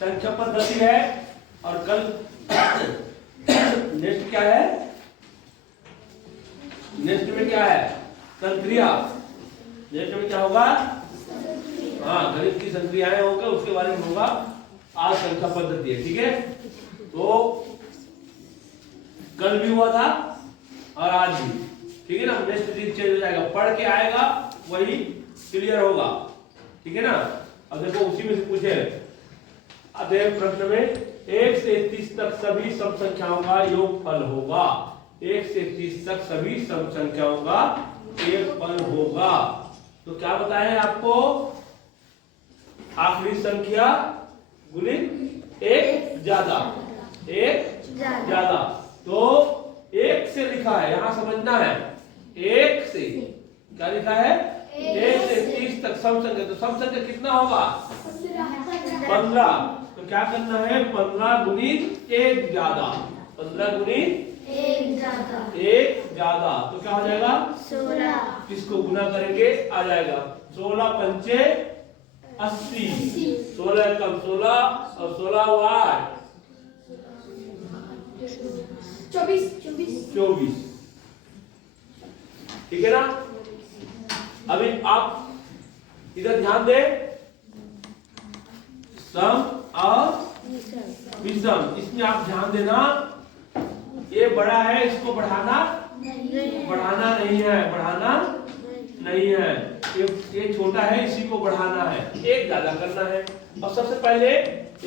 संख्या पद्धति है और कल नेक्स्ट क्या है, नेक्स्ट में क्या है, संक्रिया। नेक्स्ट में क्या होगा, हाँ गणित की संक्रियाएं होंगे, उसके बारे में होगा। आज संख्या पद्धति है, ठीक है। तो कल भी हुआ था और आज भी, ठीक है ना। नेक्स्ट दिन चेंज हो जाएगा, पढ़ के आएगा वही क्लियर होगा, ठीक है ना। अब देखो उसी में से पूछे अतः प्रश्न में 1 से 30 तक सभी सम संख्याओं का योगफल होगा। 1 से 30 तक सभी सम संख्याओं का योगफल होगा। तो क्या बताया है आपको, आखिरी संख्या गुणित एक ज्यादा, एक ज्यादा। तो 1 से लिखा है, यहां समझना है। 1 से क्या लिखा है, 1 से 30 तक सम संख्या। तो सम संख्या कितना होगा, 15। तो क्या करना है, 15 गुणित 1 ज्यादा, 15 गुणित 1 ज्यादा। तो क्या हो जाएगा, 16। इसको गुना करेंगे आ जाएगा 16 पंचे 80, 16 कम 16 और 16 8 24। ठीक है ना। अभी आप इधर ध्यान दें, सम और विषम, इसमें आप ध्यान देना। ये बड़ा है, इसको बढ़ाना बढ़ाना नहीं है, बढ़ाना नहीं है। ये छोटा है, इसी को बढ़ाना है, एक ज्यादा करना है। और सबसे पहले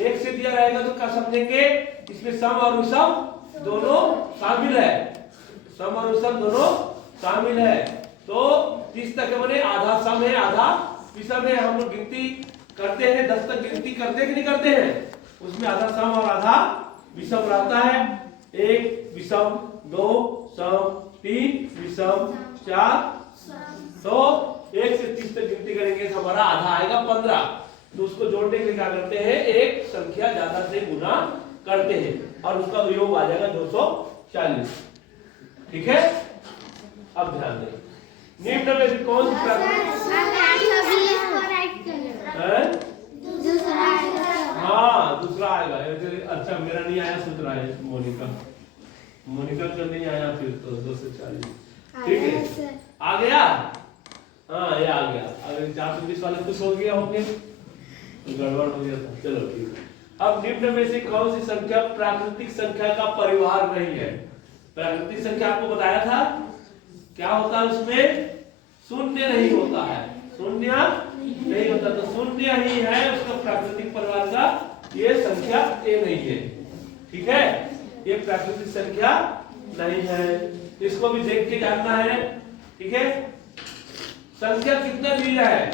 1 से दिया रहेगा तो क्या समझेंगे, इसमें सम और विषम दोनों शामिल है, सम और विषम दोनों शामिल है। तो 30 तक बने आधा सम है आधा विषम है। हम लोग गिनती करते हैं, 10 तक गिनती करते कि नहीं करते हैं, उसमें आधा सम और आधा विषम रहता है। 1 विषम, 2 सम, 3 विषम, 4। तो 1 से 30 तक गिनती करेंगे तो हमारा आधा आएगा 15। तो उसको जोड़ने के लिए क्या करते हैं, एक संख्या ज्यादा से गुना करते हैं और उसका योग आ जाएगा 240। ठीक है। अब ध्यान दें, निम्न में से कौन सा हाँ दूसरा आएगा। अच्छा मेरा नहीं आया, सूत्र आया मोनिका का नहीं आया, फिर तो 240। ठीक है, आ गया। हाँ ये आ गया। अगर 420 वाले खुश हो गया होंगे, गड़बड़ हो गया था। चलो ठीक है। अब निम्न में से कौन सी संख्या प्राकृतिक संख्या का परिवार नहीं है। प्राकृतिक संख्या आपको बताया था क्या होता है, उसमें शून्य नहीं होता है, शून्य नहीं होता। तो शून्य ही है उसका प्राकृतिक परिवार का, ये संख्या ए नहीं है। ठीक है, ये प्राकृतिक संख्या नहीं है, इसको भी देख के जानना है। ठीक है, संख्या कितना दिया है,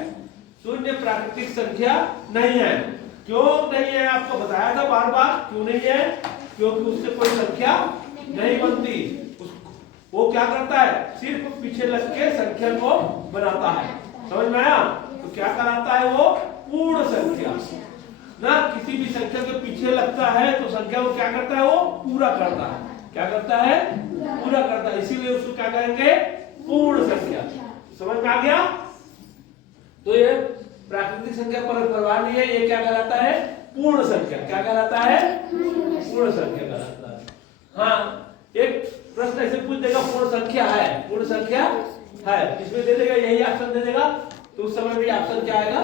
शून्य प्राकृतिक संख्या नहीं है। क्यों नहीं है आपको बताया था बार बार, क्यों नहीं है, क्योंकि उससे कोई संख्या नहीं बनती। वो क्या करता है, सिर्फ पीछे लग के संख्या को बनाता है। समझ में आया। तो क्या कराता है वो, पूर्ण संख्या ना। किसी भी संख्या के पीछे लगता है तो संख्या को क्या करता है, वो पूरा करता है। क्या करता है, पूरा करता है। इसीलिए उसको क्या कहेंगे, पूर्ण संख्या। समझ में आ गया। तो ये प्राकृतिक संख्या पर परिवार नहीं है, ये क्या कहलाता है, पूर्ण संख्या। क्या कहलाता है, पूर्ण संख्या कहलाता है। हाँ एक प्रश्न ऐसे पूछ देगा, पूर्ण संख्या है, पूर्ण संख्या है, इसमें दे देगा यही ऑप्शन दे देगा, तो उस समय भी ऑप्शन क्या आएगा,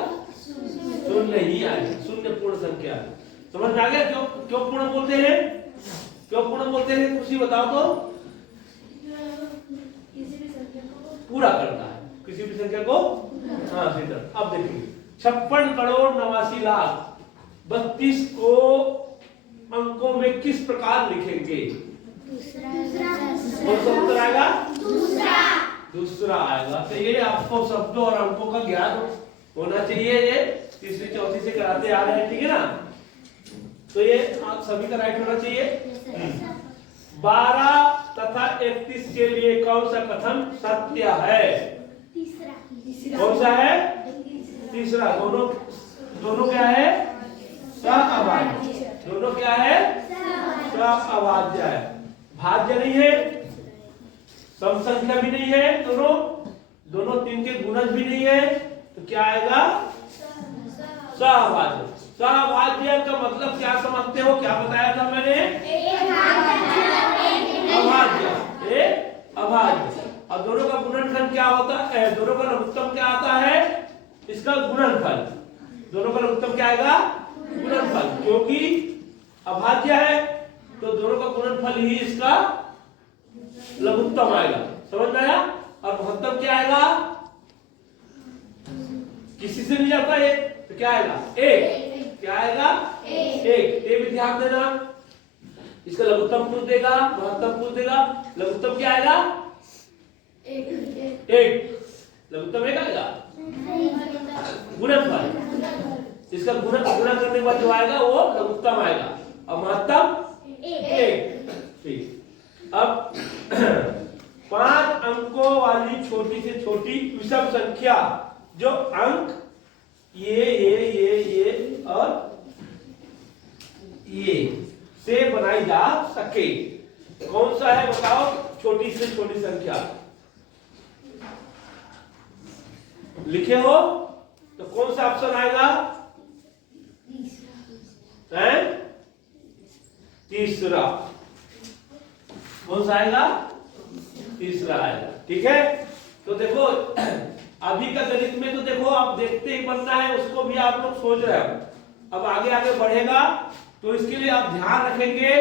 शून्य ही आएगा। शून्य पूर्ण संख्या है। समझ में आ गया। क्यों क्यों पूर्ण बोलते हैं, क्यों पूर्ण बोलते हैं, खुशी बताओ तो। पूरा करता है किसी भी संख्या को। हाँ अब देखिए 56,89,32 को अंकों में किस प्रकार लिखेंगे। कौन सा उत्तर आएगा, दूसरा आएगा। तो ये आपको शब्दों और अंकों का ज्ञान होना चाहिए। ये तीसरी चौथी से कराते आ रहे हैं, ठीक है ना। तो ये आप सभी का राइट होना चाहिए। 12 तथा 31 के लिए कौन सा कथन सत्य है, कौन सा है, तीसरा। दोनों क्या है, सहअभाज्य। दोनों क्या है, सहअभाज्य है, भाज्य नहीं है, सम संख्या भी नहीं है, दोनों 3 के गुणज भी नहीं है। तो क्या आएगा, सहअभाज्य। सहअभाज्य क्या बताया था मैंने? अभाज्य, एक अभाज्य। और दोनों का गुणनफल क्या होता है? दोनों का लघुत्तम क्या आता है? इसका गुणनफल। दोनों का लघुत्तम क्या आएगा? गुणनफल। क्योंकि अभाज्य है तो दोनों का गुणनफल ही इसका लघुत्तम आएगा। समझ में आया? और महत्तम क्या आएगा? किसी से नहीं जाता एक, तो क्या आएगा? एक। क्या आएगा? एक। ये भी ध्यान देना, इसका लघुत्तम पूछ देगा, महत्तम पूछ देगा। लघुत्तम क्या आएगा? एक। लघुत्तम एक आएगा। गुणनफल, इसका गुणा करने के बाद जो आएगा वो लघुत्तम आएगा। और महत्तम एक। ठीक। अब 5 अंकों वाली छोटी से छोटी विषम संख्या जो अंक ये और ये से बनाई जा सके, कौन सा है बताओ? छोटी से छोटी संख्या लिखे हो तो कौन सा ऑप्शन आएगा? तीसरा। कौन सा आएगा? तीसरा आएगा। ठीक है, तो देखो अभी का गणित में तो देखो आप देखते ही बनना है, उसको भी आप लोग सोच रहे हो। अब आगे आगे बढ़ेगा तो इसके लिए आप ध्यान रखेंगे,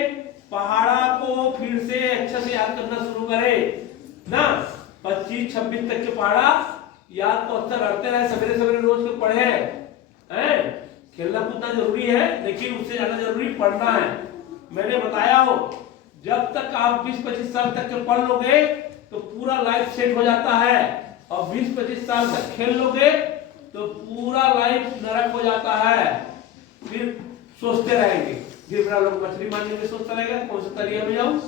पहाड़ा को फिर से अच्छे से याद करना शुरू करें ना। 25-26 तक के पहाड़ा याद तो अक्सर रखते रहे, सवेरे सवेरे रोज के पढ़े हैं। खेलना कूदना जरूरी है लेकिन उससे ज्यादा जरूरी पढ़ना है। मैंने बताया हो, जब तक आप 20-25 साल तक के पढ़ लोगे तो पूरा लाइफ सेट हो जाता है, और 20-25 साल तक खेल लोगे तो पूरा लाइफ नरक हो जाता है। फिर सोचते रहेंगे, फिर मेरा लोग मछली मारने में सोचता रहेगा कौन सा तरिया में जाऊं,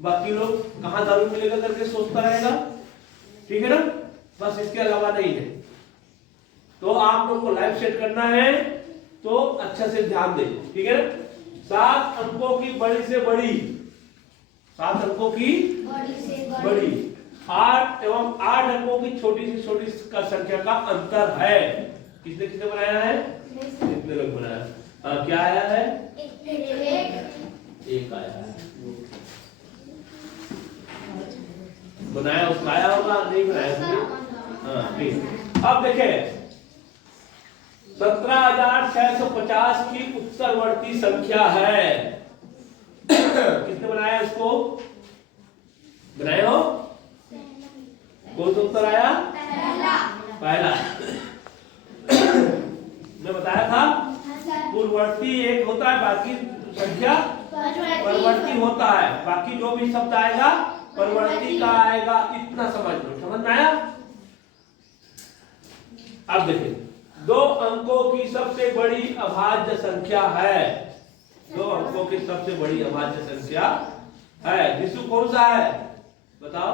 बाकी लोग कहाँ दारू मिलेगा करके सोचता रहेगा। ठीक है ना, बस इसके अलावा नहीं है। तो आप लोग को लाइफ सेट करना है तो अच्छा से ध्यान दें। ठीक है ना, 7 अंकों की बड़ी से बड़ी, 7 अंकों की बड़ी 8 एवं 8 अंकों की छोटी से छोटी संख्या का अंतर है। किसने किसने बनाया है? कितने लोग बनाया? क्या आया है? एक आया है। बनाया उसका आया होगा, नहीं बनाया? हाँ ठीक। अब देखें 17,650 की उत्तरवर्ती संख्या है। किसने बनाया इसको? बनाए हो? कौन सा उत्तर आया? पहला। मैं बताया था पूर्ववर्ती एक होता है, बाकी संख्या परवर्ती होता है। बाकी जो भी शब्द आएगा परवर्ती का आएगा, इतना समझ लो। समझ में आया? अब देखिए 2 अंकों की सबसे बड़ी अभाज्य संख्या है। 2 अंकों की सबसे बड़ी अभाज्य संख्या है। दिशु कौन सा है बताओ?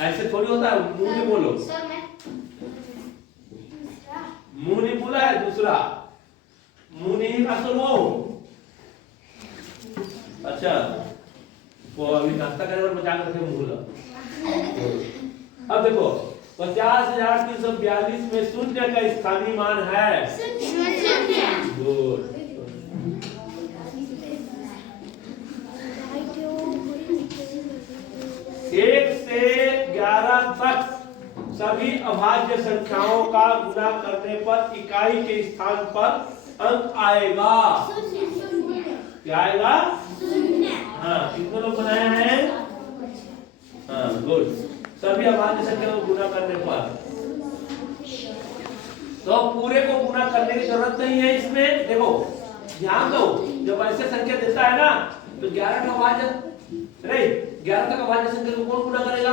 ऐसे थोड़ी होता है, मुंह नहीं बोलो। मुंह नहीं बोला है, दूसरा मुंह नहीं का सुनो। अच्छा, वो अभी नाश्ता करने पर बचा करके मुंह बोला। अब देखो 50,342 में शून्य का स्थानीय मान है गुड। 1 से 11 तक सभी अभाज्य संख्याओं का गुणा करने पर इकाई के स्थान पर अंक आएगा। क्या आएगा? हाँ, कितने लोग बनाए हैं? हाँ गुड। सभी अभाज्य संख्या को गुणा करने पर, तो पूरे को गुणा करने की जरूरत नहीं है इसमें। देखो ध्यान दो, जब ऐसे संख्या देता है ना तो 11 का अभाज्य, 11 तक अभाज्य संख्या को कौन गुणा करेगा?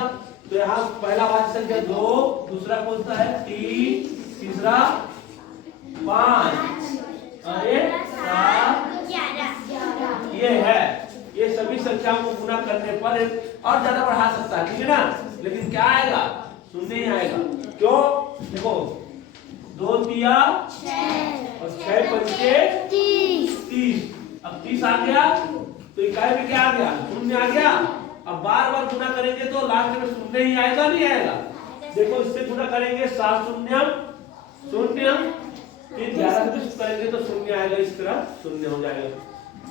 तो यहाँ पहला अभाज्य संख्या 2, दूसरा कौन सा है? 3, तीसरा 5, अरे 7, ये है। ये सभी संख्याओं को गुणा करने पर और ज्यादा बढ़ा सकता है, ठीक है ना, लेकिन क्या आएगा? शून्य ही आएगा। क्यों? देखो 2 तिया 6 और 6 पंचे 30। अब 30 आ गया तो इकाई में क्या आ गया? शून्य आ गया। अब बार बार गुणा करेंगे तो लास्ट में शून्य ही आएगा, नहीं आएगा? देखो इससे गुणा करेंगे 7 शून्यम 0 फिर 11 से कुछ करेंगे तो शून्य आएगा, इस तरह शून्य हो जाएगा।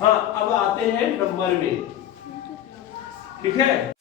हाँ अब आते हैं नंबर में, ठीक है।